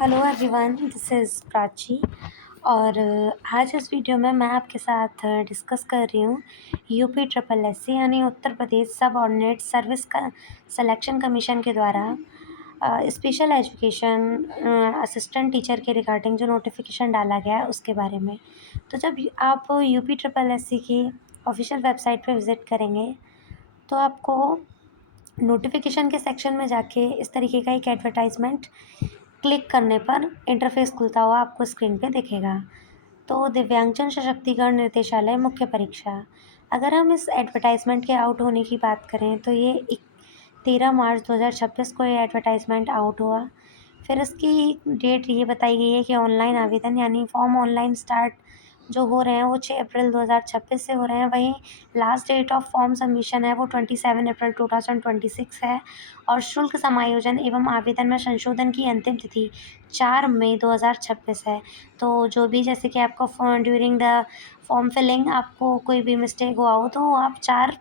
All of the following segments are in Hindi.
Hello everyone, this is Prachi. और आज इस वीडियो में मैं आपके साथ डिस्कस कर रही हूँ यूपी ट्रिपल एससी यानी उत्तर प्रदेश सब ऑर्डिनेट सर्विस का सिलेक्शन कमीशन के द्वारा स्पेशल एजुकेशन असिस्टेंट टीचर के रिगार्डिंग जो नोटिफिकेशन डाला गया है उसके बारे में। तो जब आप यूपी ट्रिपल एससी की ऑफिशियल वेबसाइट पे विज़िट करेंगे तो आपको नोटिफिकेशन के सेक्शन में जाके इस तरीके का एक एडवर्टाइजमेंट क्लिक करने पर इंटरफेस खुलता हुआ आपको स्क्रीन पे दिखेगा। तो दिव्यांगजन सशक्तिकरण निर्देशालय मुख्य परीक्षा, अगर हम इस एडवर्टाइजमेंट के आउट होने की बात करें तो ये 13 मार्च 2026 को ये एडवर्टाइजमेंट आउट हुआ। फिर इसकी डेट ये बताई गई है कि ऑनलाइन आवेदन यानी फॉर्म ऑनलाइन स्टार्ट जो हो रहे हैं वो 6 अप्रैल 2026 से हो रहे हैं। वहीं last date of form submission है वो 27 अप्रैल 2026 है। और शुल्क समायोजन एवं आवेदन में संशोधन की अंतिम तिथि 4 मई 2026 है। तो जो भी जैसे कि आपको ड्यूरिंग द फॉर्म फिलिंग आपको कोई भी मिस्टेक हुआ हो तो आप 4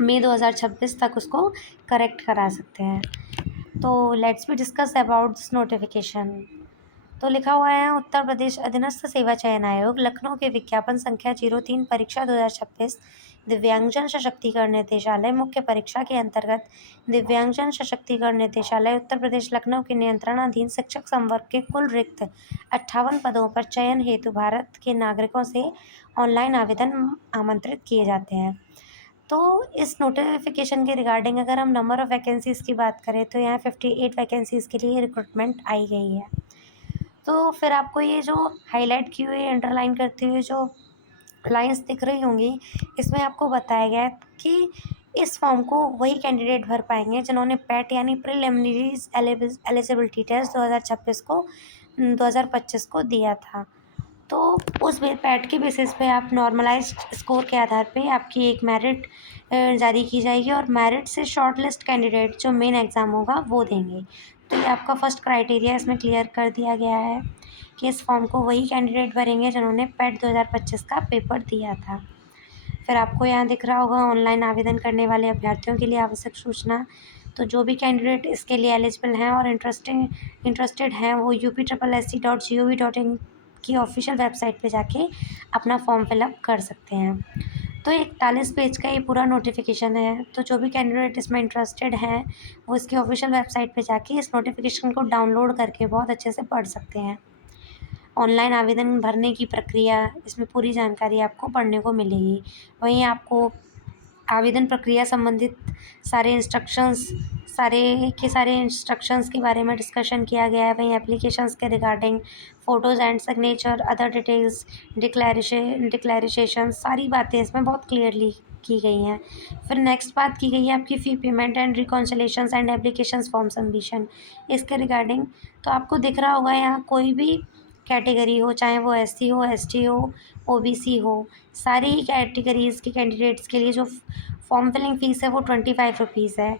मई 2026 तक उसको करेक्ट करा सकते हैं। तो let's be discuss about this notification. तो लिखा हुआ है उत्तर प्रदेश अधीनस्थ सेवा चयन आयोग लखनऊ के विज्ञापन संख्या 03 परीक्षा 2026 दिव्यांगजन सशक्तिकरण निदेशालय मुख्य परीक्षा के अंतर्गत दिव्यांगजन सशक्तिकरण निदेशालय उत्तर प्रदेश लखनऊ के नियंत्रणाधीन शिक्षक संवर्ग के कुल रिक्त 58 पदों पर चयन हेतु भारत के नागरिकों से ऑनलाइन आवेदन आमंत्रित किए जाते हैं। तो इस नोटिफिकेशन के रिगार्डिंग अगर हम नंबर ऑफ़ वैकेंसीज़ की बात करें तो यहाँ 58 वैकेंसीज़ के लिए रिक्रूटमेंट आई गई है। तो फिर आपको ये जो हाईलाइट की हुई अंडरलाइन करती हुई जो लाइंस दिख रही होंगी, इसमें आपको बताया गया है कि इस फॉर्म को वही कैंडिडेट भर पाएंगे जिन्होंने पैट यानी प्रिलिमिनरीज एलिजिबिलिटी टेस्ट 2025 को दिया था। तो उस पैट के बेसिस पे आप नॉर्मलाइज्ड स्कोर के आधार पे आपकी एक मेरिट जारी की जाएगी और मेरिट से शॉर्ट लिस्ट कैंडिडेट जो मेन एग्ज़ाम होगा वो देंगे। तो ये आपका फर्स्ट क्राइटेरिया इसमें क्लियर कर दिया गया है कि इस फॉर्म को वही कैंडिडेट भरेंगे जिन्होंने पैट 2025 का पेपर दिया था। फिर आपको यहाँ दिख रहा होगा ऑनलाइन आवेदन करने वाले अभ्यर्थियों के लिए आवश्यक सूचना। तो जो भी कैंडिडेट इसके लिए एलिजिबल हैं और इंटरेस्टेड हैं वो UP SSC.gov.in की ऑफिशियल वेबसाइट पे जाके अपना फॉर्म फिलअप कर सकते हैं। तो 41 पेज का ये पूरा नोटिफिकेशन है। तो जो भी कैंडिडेट इसमें इंटरेस्टेड हैं वो इसकी ऑफिशियल वेबसाइट पे जाके इस नोटिफिकेशन को डाउनलोड करके बहुत अच्छे से पढ़ सकते हैं। ऑनलाइन आवेदन भरने की प्रक्रिया, इसमें पूरी जानकारी आपको पढ़ने को मिलेगी। वहीं आपको आवेदन प्रक्रिया संबंधित सारे इंस्ट्रक्शंस के बारे में डिस्कशन किया गया है। वहीं एप्लीकेशंस के regarding photos and signature other details declaration सारी बातें इसमें बहुत क्लियरली की गई हैं। फिर नेक्स्ट बात की गई है आपकी fee payment and reconciliations and applications form submission, इसके रिगार्डिंग। तो आपको दिख रहा होगा यहाँ कोई भी कैटेगरी हो, चाहे वो SC हो, ST हो, OBC हो, सारी ही कैटेगरीज़ के कैंडिडेट्स के लिए जो फॉर्म फिलिंग फ़ीस है वो 25 रुपीज़ है।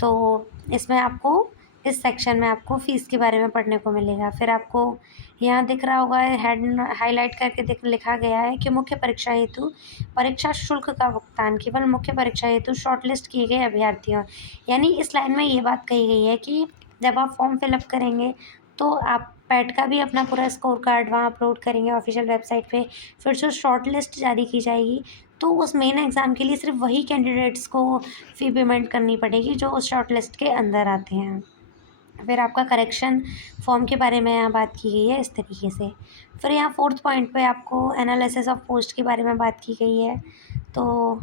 तो इसमें आपको इस सेक्शन में आपको फ़ीस के बारे में पढ़ने को मिलेगा। फिर आपको यहाँ दिख रहा होगा हेड हाईलाइट करके लिखा गया है कि मुख्य परीक्षा हेतु परीक्षा शुल्क का भुगतान केवल मुख्य परीक्षा हेतु शॉर्टलिस्ट किए गए अभ्यर्थियों, यानी इस लाइन में ये बात कही गई है कि जब आप फॉर्म फिलअप करेंगे तो आप पैट का भी अपना पूरा स्कोर कार्ड वहाँ अपलोड करेंगे ऑफिशियल वेबसाइट पे। फिर जो शॉर्ट लिस्ट जारी की जाएगी तो उस मेन एग्ज़ाम के लिए सिर्फ वही कैंडिडेट्स को फ़ी पेमेंट करनी पड़ेगी जो उस शॉर्ट लिस्ट के अंदर आते हैं। फिर आपका करेक्शन फॉर्म के बारे में यहाँ बात की गई है इस तरीके से। फिर यहाँ 4th पॉइंट पे आपको एनालिसिस ऑफ पोस्ट के बारे में बात की गई है। तो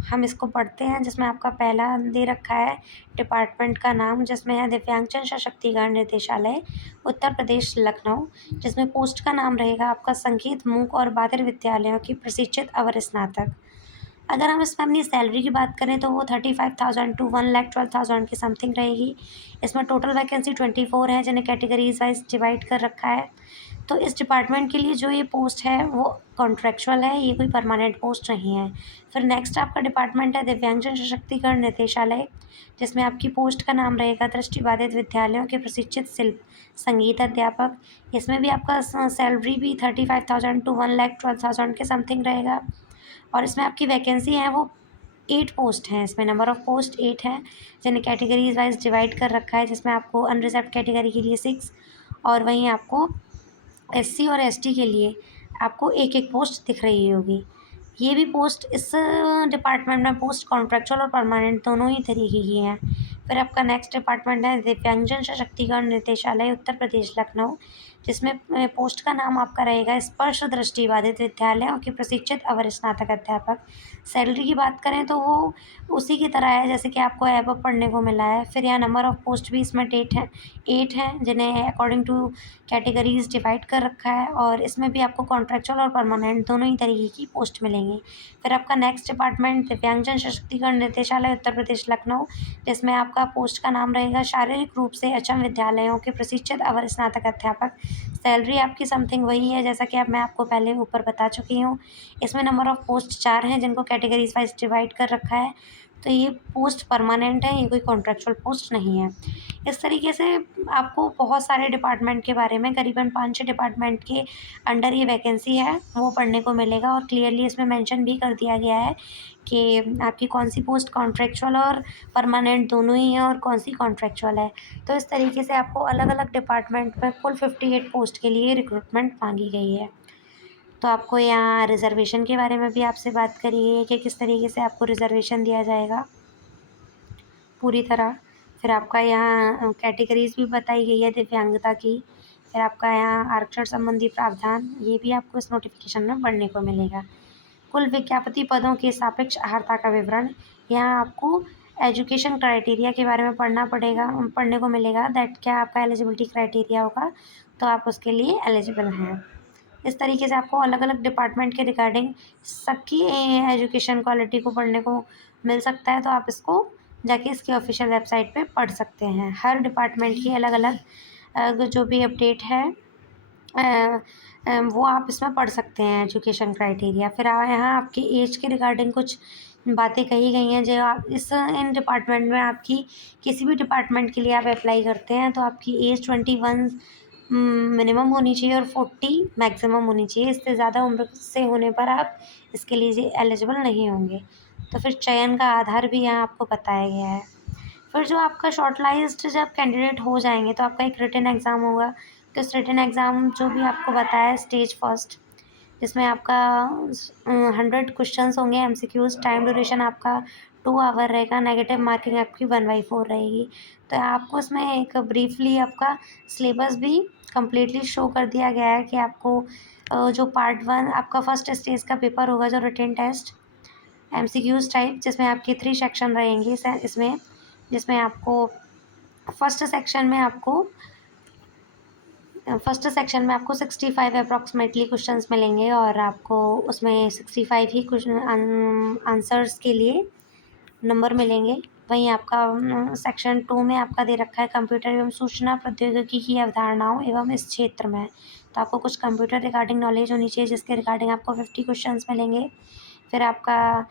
हम इसको पढ़ते हैं, जिसमें आपका पहला दे रखा है डिपार्टमेंट का नाम, जिसमें है दिव्यांगजन सशक्तिकरण निदेशालय उत्तर प्रदेश लखनऊ, जिसमें पोस्ट का नाम रहेगा आपका संगीत मूक और बाधिर विद्यालयों की प्रशिक्षित अवर स्नातक। अगर हम इसमें अपनी सैलरी की बात करें तो वो 35,000 टू 1,12,000 के समथिंग रहेगी। इसमें टोटल वैकेंसी 24 है जिन्हें कैटेगरीज वाइज डिवाइड कर रखा है। तो इस डिपार्टमेंट के लिए जो ये पोस्ट है वो कॉन्ट्रेक्चुअल है, ये कोई परमानेंट पोस्ट नहीं है। फिर नेक्स्ट आपका डिपार्टमेंट है दिव्यांगजन सशक्तिकरण निदेशालय, जिसमें आपकी पोस्ट का नाम रहेगा दृष्टिबाधित विद्यालयों के प्रशिक्षित शिल्प संगीत अध्यापक। इसमें भी आपका सैलरी भी 35,000 टू 1,12,000 के समथिंग रहेगा। और इसमें आपकी वैकेंसी है वो 8 पोस्ट हैं। इसमें नंबर ऑफ़ पोस्ट 8 हैं जिन्हें कैटेगरीज वाइज डिवाइड कर रखा है, जिसमें आपको अनरिजर्व्ड कैटेगरी के लिए 6 और वहीं आपको एससी और एसटी के लिए आपको एक एक पोस्ट दिख रही होगी। ये भी पोस्ट इस डिपार्टमेंट में पोस्ट कॉन्ट्रैक्चुअल और परमानेंट दोनों ही तरीके की हैं। फिर आपका नेक्स्ट डिपार्टमेंट है दिव्यांगजन सशक्तिकरण निदेशालय उत्तर प्रदेश लखनऊ, जिसमें पोस्ट का नाम आपका रहेगा स्पर्श दृष्टिबाधित विद्यालयों के प्रशिक्षित अवर स्नातक अध्यापक। सैलरी की बात करें तो वो उसी की तरह है जैसे कि आपको एबव पढ़ने को मिला है। फिर यहाँ नंबर ऑफ पोस्ट भी इसमें 8 हैं जिन्हें अकॉर्डिंग टू कैटेगरीज डिवाइड कर रखा है, और इसमें भी आपको कॉन्ट्रैक्चुअल और परमानेंट दोनों ही तरीके की पोस्ट मिलेंगी। फिर आपका नेक्स्ट डिपार्टमेंट दिव्यांगजन सशक्तिकरण निदेशालय उत्तर प्रदेश लखनऊ, जिसमें आपका पोस्ट का नाम रहेगा शारीरिक रूप से अक्षम विद्यालयों के प्रशिक्षित अवर स्नातक अध्यापक। सैलरी आपकी समथिंग वही है जैसा कि अब मैं आपको पहले ऊपर बता चुकी हूँ। इसमें नंबर ऑफ पोस्ट 4 हैं जिनको कैटेगरीज वाइज डिवाइड कर रखा है। तो ये पोस्ट परमानेंट है, ये कोई कॉन्ट्रैक्चुअल पोस्ट नहीं है। इस तरीके से आपको बहुत सारे डिपार्टमेंट के बारे में करीबन 5-6 डिपार्टमेंट के अंडर ये वैकेंसी है वो पढ़ने को मिलेगा, और क्लियरली इसमें मेंशन भी कर दिया गया है कि आपकी कौन सी पोस्ट कॉन्ट्रैक्चुअल और परमानेंट दोनों ही है और कौन सी कॉन्ट्रैक्चुअल है। तो इस तरीके से आपको अलग अलग डिपार्टमेंट में कुल 58 पोस्ट के लिए रिक्रूटमेंट मांगी गई है। तो आपको यहाँ रिजर्वेशन के बारे में भी आपसे बात करी गई है कि किस तरीके से आपको रिजर्वेशन दिया जाएगा पूरी तरह। फिर आपका यहाँ कैटेगरीज भी बताई गई है दिव्यांगता की। फिर आपका यहाँ आरक्षण संबंधी प्रावधान ये भी आपको इस नोटिफिकेशन में पढ़ने को मिलेगा। कुल विज्ञापति पदों के सापेक्ष अहर्ता का विवरण, यहाँ आपको एजुकेशन क्राइटेरिया के बारे में पढ़ने को मिलेगा दैट क्या आपका एलिजिबिलिटी क्राइटेरिया होगा तो आप उसके लिए एलिजिबल हैं। इस तरीके से आपको अलग अलग डिपार्टमेंट के रिगार्डिंग सबकी एजुकेशन क्वालिटी को पढ़ने को मिल सकता है, तो आप इसको जाके इसकी ऑफिशियल वेबसाइट पे पढ़ सकते हैं। हर डिपार्टमेंट की अलग अलग जो भी अपडेट है वो आप इसमें पढ़ सकते हैं एजुकेशन क्राइटेरिया। फिर यहाँ आपकी एज के रिगार्डिंग कुछ बातें कही गई हैं जो आप इन डिपार्टमेंट में आपकी किसी भी डिपार्टमेंट के लिए आप अप्लाई करते हैं तो आपकी एज 21 मिनिमम होनी चाहिए और 40 मैक्सिमम होनी चाहिए। इससे ज़्यादा उम्र से होने पर आप इसके लिए एलिजिबल नहीं होंगे। तो फिर चयन का आधार भी यहाँ आपको बताया गया है। फिर जो आपका शॉर्टलिस्ट जब कैंडिडेट हो जाएंगे तो आपका एक रिटन एग्ज़ाम होगा। तो इस रिटन एग्ज़ाम जो भी आपको बताया स्टेज फर्स्ट, जिसमें आपका 100 क्वेश्चंस होंगे एमसीक्यूज। टाइम ड्यूरेशन आपका 2 आवर रहेगा। नेगेटिव मार्किंग आपकी 1/4 रहेगी। तो आपको इसमें एक ब्रीफली आपका सिलेबस भी कम्प्लीटली शो कर दिया गया है कि आपको जो पार्ट 1 आपका फर्स्ट स्टेज का पेपर होगा जो रिटन टेस्ट एमसीक्यूज टाइप, जिसमें आपके 3 सेक्शन रहेंगे इसमें, जिसमें आपको फर्स्ट सेक्शन में आपको 65 अप्रॉक्सीमेटली क्वेश्चंस मिलेंगे और आपको उसमें 65 ही क्वेश्चन आंसर्स के लिए नंबर मिलेंगे। वहीं आपका सेक्शन 2 में आपका दे रखा है कंप्यूटर एवं सूचना प्रौद्योगिकी की अवधारणाओं एवं इस क्षेत्र में। तो आपको कुछ कंप्यूटर रिगार्डिंग नॉलेज होनी चाहिए जिसके रिगार्डिंग आपको 50 क्वेश्चंस मिलेंगे। फिर आपका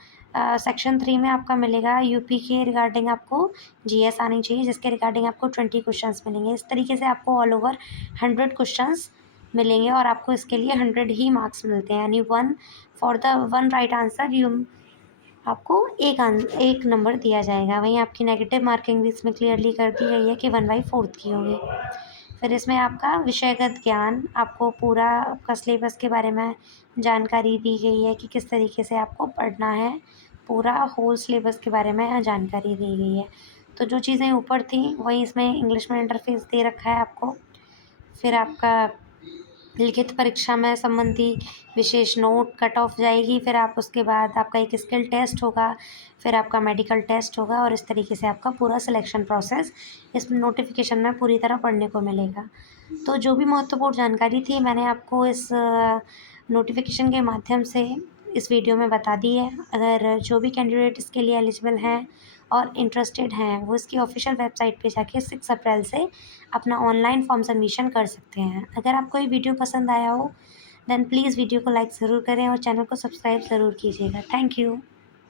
सेक्शन 3 में आपका मिलेगा यूपी के रिगार्डिंग आपको जीएस आनी चाहिए जिसके रिगार्डिंग आपको 20 क्वेश्चंस मिलेंगे। इस तरीके से आपको ऑल ओवर 100 क्वेश्चंस मिलेंगे और आपको इसके लिए 100 ही मार्क्स मिलते हैं, यानी 1 फॉर द 1 राइट आंसर आपको एक नंबर दिया जाएगा। वहीं आपकी नेगेटिव मार्किंग भी इसमें क्लियरली कर दी गई है कि 1/4 की होगी। फिर इसमें आपका विषयगत ज्ञान, आपको पूरा आपका सिलेबस के बारे में जानकारी दी गई है कि किस तरीके से आपको पढ़ना है। पूरा होल सिलेबस के बारे में जानकारी दी गई है। तो जो चीज़ें ऊपर थी वही इसमें इंग्लिश में इंटरफेस दे रखा है आपको। फिर आपका लिखित परीक्षा में संबंधी विशेष नोट कट ऑफ जाएगी। फिर आप उसके बाद आपका एक स्किल टेस्ट होगा, फिर आपका मेडिकल टेस्ट होगा और इस तरीके से आपका पूरा सिलेक्शन प्रोसेस इस नोटिफिकेशन में पूरी तरह पढ़ने को मिलेगा। तो जो भी महत्वपूर्ण जानकारी थी मैंने आपको इस नोटिफिकेशन के माध्यम से इस वीडियो में बता दी है। अगर जो भी कैंडिडेट इसके लिए एलिजिबल हैं और इंटरेस्टेड हैं वो इसकी ऑफिशियल वेबसाइट पे जाके 6 अप्रैल से अपना ऑनलाइन फॉर्म सबमिशन कर सकते हैं। अगर आपको ये वीडियो पसंद आया हो देन प्लीज़ वीडियो को लाइक ज़रूर करें और चैनल को सब्सक्राइब ज़रूर कीजिएगा। Thank you.